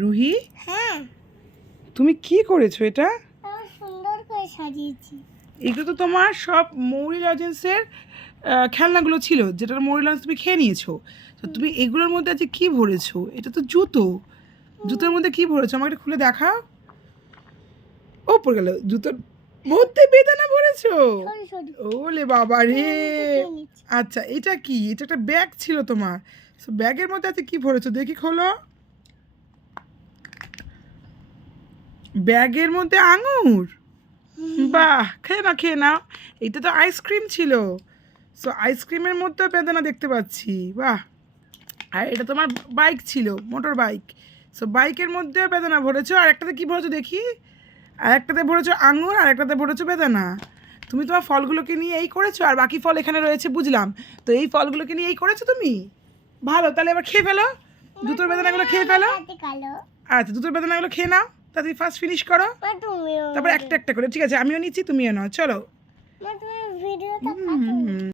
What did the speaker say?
রুহি, হ্যাঁ, তুমি কি করেছো এটা? আমি সুন্দর করে সাজিয়েছি। এগুলো তো তোমার সব মৌরি লজেন্সের খেলনাগুলো ছিল, যেটার মৌরি লজেন্স তুমি খেয়ে নিয়েছো। তো তুমি এগুলোর মধ্যে আজকে কি ভরেছো? এটা তো জুতো। জুতোর মধ্যে কি ভরেছো? আমাকে একটু খুলে দেখাও। ও পড়ে গেল। জুতোর মধ্যে বেদানা ভরেছো? সরি সরি, ওলে বাবা রে। আমি গুছিয়ে নিচ্ছি। আচ্ছা, এটা কি? এটা একটা ব্যাগ ছিল তোমার। তো ব্যাগের মধ্যে আছে কি ভরেছো? দেখি খোলো। ব্যাগের মধ্যে আঙুর। বাহ, খেয়ে না খেয়ে নাও। এটা তো আইসক্রিম ছিল। সো আইসক্রিমের মধ্যে বেদানা দেখতে পাচ্ছি। বাহ। আর এটা তোমার বাইক ছিল, মোটর বাইক। সো বাইকের মধ্যে বেদানা ভরেছো। আর একটাতে কি ভরেছো দেখি? আর একটাতে ভরেছো আঙুর, আর একটাতে ভরেছো বেদানা। তুমি তোমার ফলগুলোকে নিয়ে এই করেছো, আর বাকি ফল এখানে রয়েছে বুঝলাম। তো এই ফলগুলোকে নিয়ে এই করেছো তুমি? ভালো, তাহলে এবার খেয়ে ফেলো। জুতোর বেদানাগুলো খেয়ে ফেলো। কালো আচ্ছা, জুতোর বেদানাগুলো খেয়ে নাও। তাড়াতাড়ি ফার্স্ট ফিনিশ করো। মা, তুমিও তারপর একটা একটা করে। ঠিক আছে, আমিও নিচ্ছি, তুমিও নাও, চলো। মা, তুমি ভিডিওটা হুম।